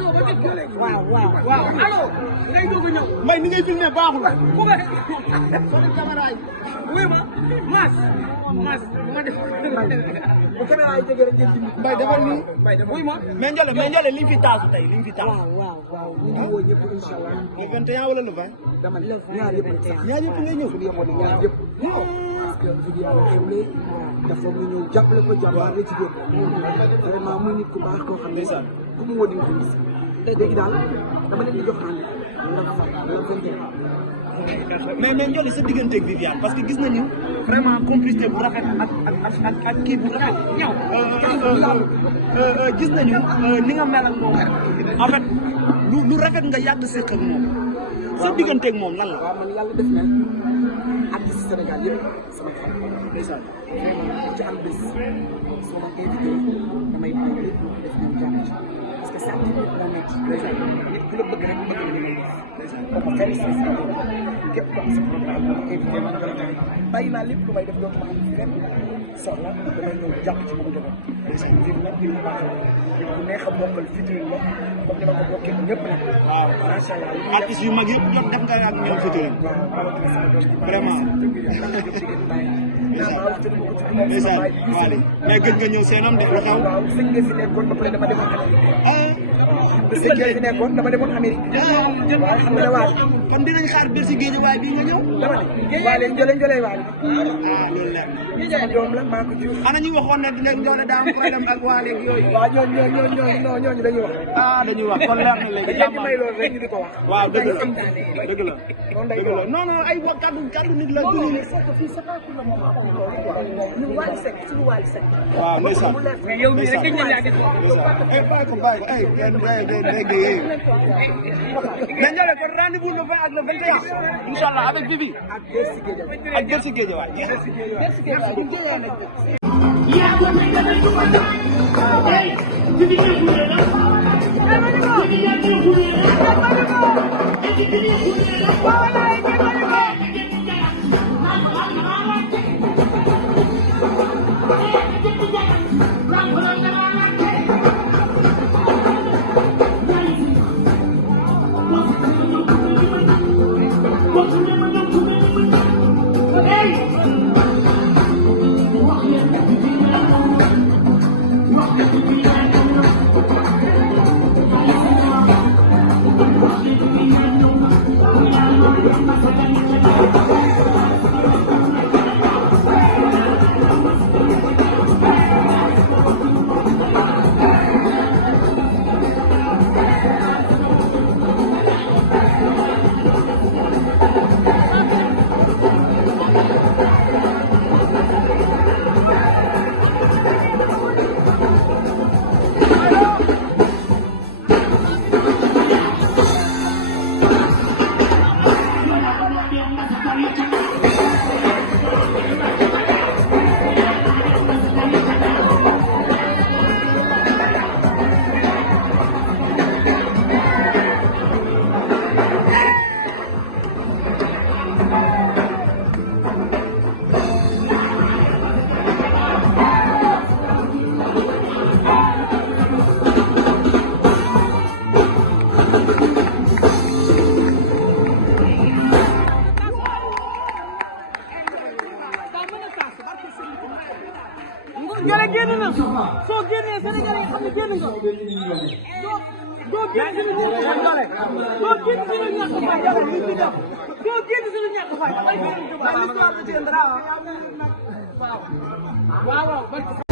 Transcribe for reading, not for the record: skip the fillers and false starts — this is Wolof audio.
allo ba teg ko léegi. waaw allo. ngay doog a ñëw. mbay ni ngay filmé baaxul. ku nga. soo def caméra yi. wuyu ma Mass. ma def. bu caméra yi jógee rek ngeen dindi. mbay defal nii. wuyu ma. mais Ndiolé li ñu fi taasu tey li ñu fi taasu. waaw ñu ngi woo ñëpp incha allah. le 21 wala le 20. dama ñaar yëpp sax. ñaar yëpp ngay ñëw. suñu yemoon ñaar yëpp. waaw parce que fi yàlla xewlee dafa mu ñëw jàppale ko jàmbaar la ci góor vraiment muy nit ku baax koo xam ne ku mu woo di nga ko gis léegi daal dama leen di jox mais Ndiolé sa digganteeg Viviane parce que gis nañu vraiment complicité bu rafet ak kii bu rafet ñëw gis nañu ni nga mel ak moom en fait lu rafet nga yàgg séq ak moom sa digganteeg moom lan la. waaw man yàlla def na artiste Sénégal yëpp sama xarit ndeysaan vraiment ci am bés soo ma invité damay bëgg lépp def nañ jàmm ci parce que sant nit moo nekk ndeysaan nit ku la bëgg rek bëgg na li may def donc fenn si képp ko am sa programme ma invité ma bàyyi naa lépp lu may def dootuma am fenn soxla damay ñëw jàpp ci bëgg dogal ndeysaan nit nag nit ku baax nit ku neex a bokkal featuring la comme ni ma ko bokkee ñëpp nag waaw macha allah artistes yu mag yëpp jot def nga ak ñoom featuring vraiment ndeysaan waale mais gëj nga ñëw seenam de lu xew. waaw sëñ nga fi nekkoon ba pare dama demoon Amérique. sëñ nga fi nekkoon dama demoon Amérique. waaw xam nga ne waale. kon dinañ xaar Bercy Guédiawaye bii nga ñëw. dama ne waale njëlee waale. ah loolu leer na. sama doom la maa ko jur. ana ñu waxoon ne dina Ndiolé daa am problème ak waale ak yooyu. waaw ñooñu dañuy wax. ah dañuy wax kon leer na léegi. dañu may loolu rek ñu di ko wax. waaw dëgg la dëgg la dëgg la non non ay wax kaddu nit la. ñun Wally Seck suñu Wally Seck. waaw ndeysaan mais yow mii rek dañ leen yàgg. bàyyi ko ay mais Ndiolé kon rendez-vous le 20 ak le 21 incha allah avec Vivi ak Bercy Guédiawaye. ak Bercy Guédiawaye. Bercy Guédiawaye. Ndiolé génn na soo génnee Sénégalais yi xam ne génn nga doo génn si lu ñàkk fay Ndiolé doo génn si lu ñàkk fay Ndiolé li ci def doo génn si lu ñàkk fay dafay génn l'histoire de Diendra waaw